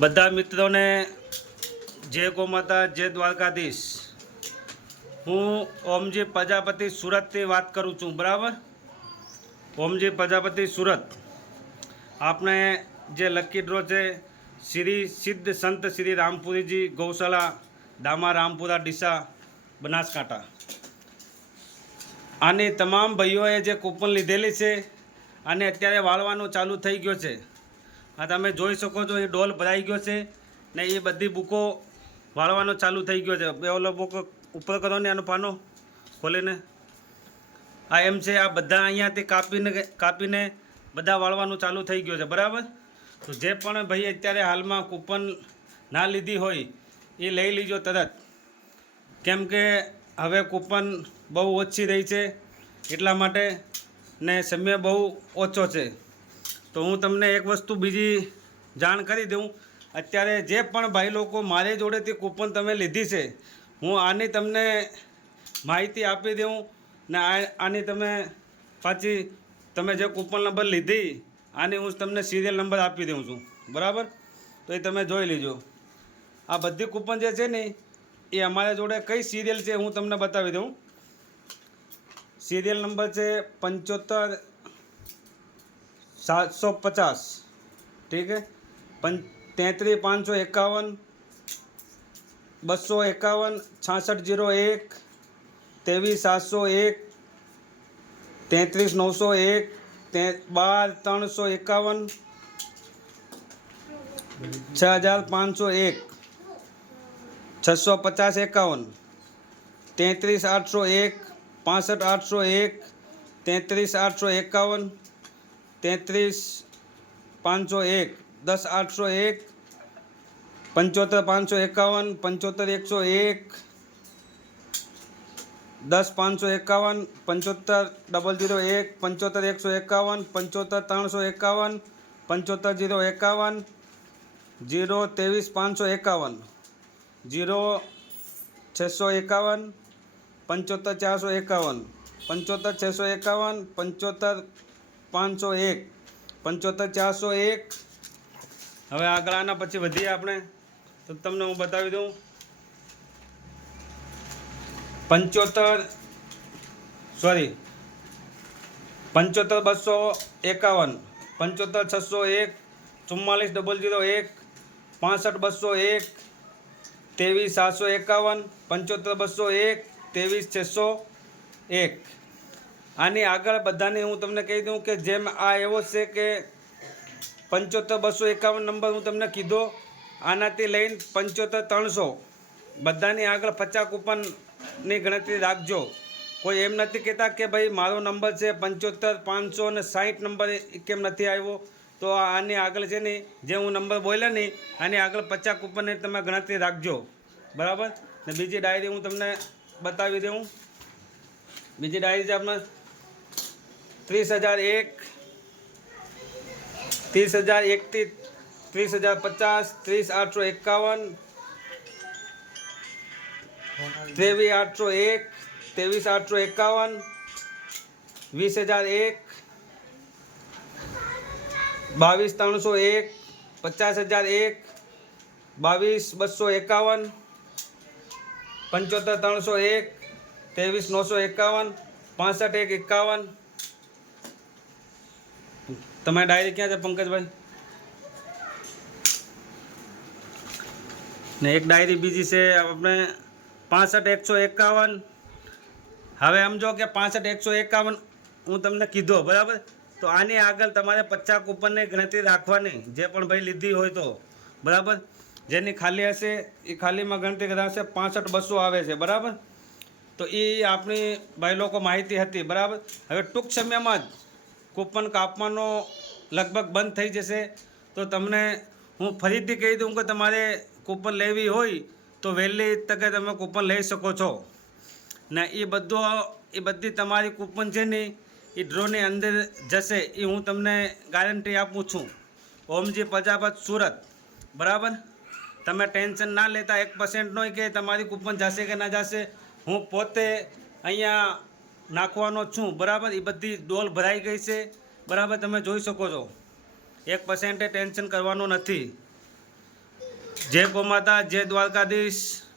બધા મિત્રોને જય ગૌમાતા, જય દ્વારકાધીશ। હું ઓમજી પ્રજાપતિ સુરતથી વાત કરું છું, બરાબર। ઓમજી પ્રજાપતિ સુરત। આપણે જે લકી ડ્રો છે શ્રી સિદ્ધ સંત શ્રી રામપુરીજી ગૌશાળા, દામા રામપુરા, ડીસા, બનાસકાંઠા। આની તમામ ભાઈઓએ જે કૂપન લીધેલી છે અને અત્યારે વાળવાનું ચાલુ થઈ ગયો છે। આ તમે જોઈ શકો છો, એ ડોલ ભરાઈ ગયો છે ને એ બધી બુકો વાળવાનો ચાલુ થઈ ગયો છે। બે ઓલો બુક ઉપર કરો ને, આનો પાનો ખોલીને, આ એમ છે। આ બધા અહીંયાથી કાપીને બધા વાળવાનું ચાલુ થઈ ગયો છે, બરાબર। તો જે પણ ભાઈ અત્યારે હાલમાં કૂપન ના લીધી હોય એ લઈ લીજો તરત, કેમ કે હવે કૂપન બહુ ઓછી રહી છે એટલા માટે, ને સમય બહુ ઓછો છે। તો હું તમને એક વસ્તુ બીજી જાણ કરી દઉં, અત્યારે જે પણ ભાઈ લોકો મારી જોડેથી કૂપન તમે લીધી છે, હું આની તમને માહિતી આપી દઉં ને આની તમે પાછી તમે જે કૂપન નંબર લીધી આની હું તમને સિરિયલ નંબર આપી દઉં છું, બરાબર। તો એ તમે જોઈ લેજો। આ બધી કૂપન જે છે ને એ અમારા જોડે કઈ સિરિયલ છે હું તમને બતાવી દઉં। સિરિયલ નંબર છે 75750, ठीक है। 33551 251 6601 23701 33901 12351 6501 65051 33801 65801 33851 33501 10801 75551 75101 10551 75001 75151 75351 75051 023 551 0 651 75451 75651 75501 75401। હવે આગળ આના પછી વધીએ આપણે, તો તમને હું બતાવી દઉં 75251 75601 75001 44001 65201 23751 75201 23601। આની આગળ બધાની હું તમને કહી દઉં કે જેમ આ એવો છે કે 75251 નંબર હું તમને કીધો, આનાથી લઈને 75300 બધાની આગળ 50 કૂપનની ગણતરી રાખજો। કોઈ એમ નથી કહેતા કે ભાઈ મારો નંબર છે 75560 નંબર કેમ નથી આવ્યો। તો આની આગળ છે ને જે હું નંબર બોલ્યા ને આની આગળ 50 કૂપનની તમે ગણતરી રાખજો, બરાબર। ને બીજી ડાયરી હું તમને બતાવી દઉં। બીજી ડાયરી છે આપણે 30001 30001 થી 30050 30851 23801 23851 20001 22301 50001 22251 75301 23951 65151। તમારી ડાયરી ક્યાં છે પંકજભાઈ? ને એક ડાયરી બીજી છે આપણે 65151। હવે સમજો કે 65151 હું તમને કીધો, બરાબર। તો આની આગળ તમારે 50 કૂપનની ગણતરી રાખવાની, જે પણ ભાઈ લીધી હોય તો, બરાબર। જેની ખાલી હશે એ ખાલીમાં ગણતરી કરાવશે, 65200 આવે છે, બરાબર। તો એ આપણી ભાઈ લોકો માહિતી હતી, બરાબર। હવે ટૂંક સમયમાં જ કૂપન કાપવાનો લગભગ બંધ થઈ જશે। તો તમને હું ફરીથી કહી દઉં કે તમારે કૂપન લેવી હોય તો વહેલી તકે તમે કૂપન લઈ શકો છો ને એ બધી તમારી કૂપન છે ને એ ડ્રોની અંદર જશે, એ હું તમને ગેરંટી આપું છું। ઓમજી પ્રજાપતિ સુરત, બરાબર। તમે ટેન્શન ના લેતા 1% નો કે તમારી કૂપન જશે કે ના જશે, હું પોતે અહીંયા નાખવાનો છું, બરાબર। એ બધી ડોલ ભરાઈ ગઈ છે, બરાબર, તમે જોઈ શકો છો। 1% ટેન્શન કરવાનું નથી। જય ગોમાતા, જય દ્વારકાધીશ.